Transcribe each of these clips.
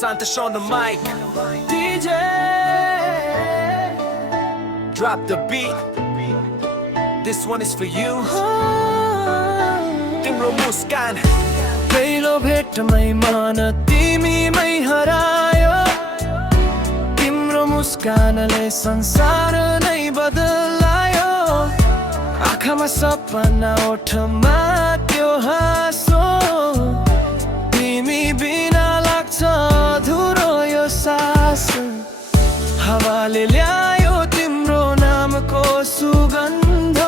Santosh on the mic. DJ, drop the beat. This one is for you. Timro Muskan. पहिलो भेटमै मन तिमीमै हरायो तिम्रो मुस्कानले संसार नै बदलायो आँखामा सपना ओठमा त्यो हाँसो तिमी बिना लाग्छ अधुरो यो सास हावाले ल्यायो तिम्रो नामको सुगन्ध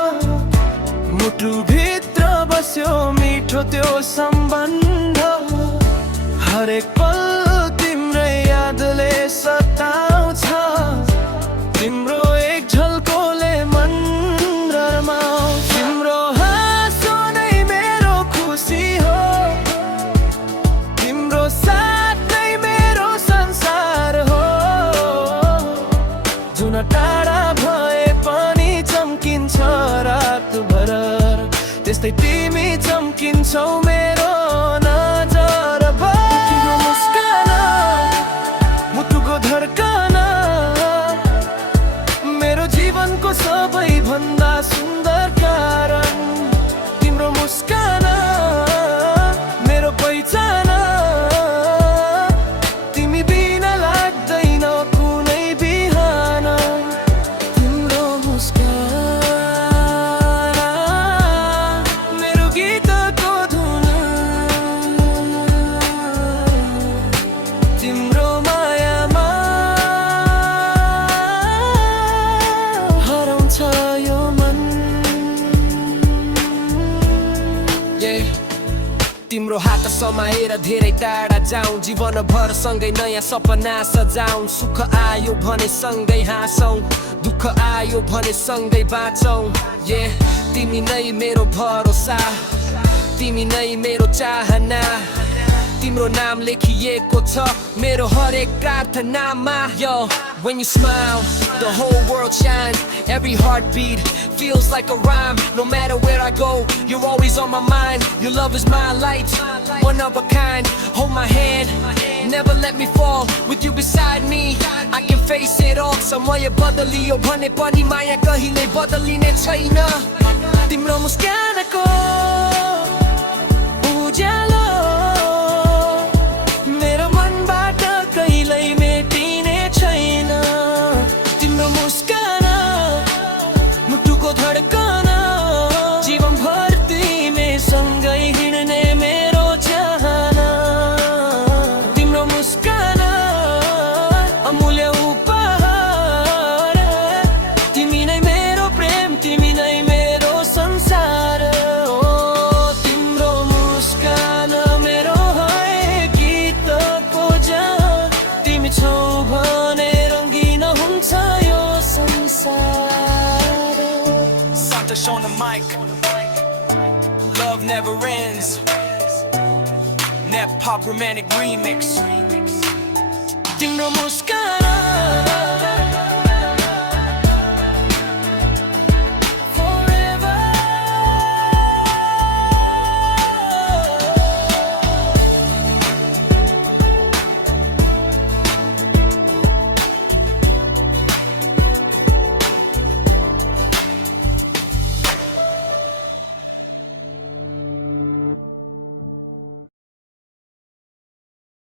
मुटुभित्र बस्यो मिठो त्यो सम्बन्ध हरेक पल तिम्रै यादले सताउँछ तिम्रो एक झल्कोले मन रमाउँछ तिम्रो हाँसो नै मेरो खुसी हो तिम्रो साथ नै मेरो संसार हो जुन टाढा भए पनि चम्किन्छ रातभर त्यस्तै तिमी चम्किन्छौ मेरो नजरभर तिम्रो मुस्कान मुटुको धड्कन मेरो जीवनको सबैभन्दा सुन्दर कारण तिम्रो मुस्कान मेरो पहिचान तिमी बिना लाग्दैन कुनै बिहान तिम्रो मुस्कान तिम्रो मायामा हराउँछ यो मन तिम्रो हात समाएर धेरै टाढा जाउँ जीवनभर सँगै नयाँ सपना सजाउँ सुख आयो भने सँगै हाँसौँ दुःख आयो भने सँगै बाँचौँ तिमी नै मेरो भरोसा तिमी नै मेरो चाहना तिम्रो नाम लेखिएको छ मेरो हरेक प्रार्थनामा Yo, when you smile, the whole world shines Every heartbeat feels like a rhyme No matter where I go, you're always on my mind Your love is my light, one of a kind Hold my hand, never let me fall With you beside me, I can face it all समय बदलियो भने पनि माया कहिल्यै बदलिने छैन तिम्रो मुस्कानको उज्यालो मेरो मनबाट कहिल्यै मेटिने छैन तिम्रो मुस्कान मुटुको धड्कन जीवनभर तिमीसँगै हिँड्ने मेरो चाहना तिम्रो मुस्कान अमूल्य उपहार तिमी नै मेरो प्रेम तिमी नै मेरो संसार तिम्रो मुस्कान मेरो है गीतको जान तिमी छौ भने रङ्गिन हुन्छ यो संसार Santosh on the mic. Love never ends. Nep Pop Romantic Remix. तिम्रो मुस्कान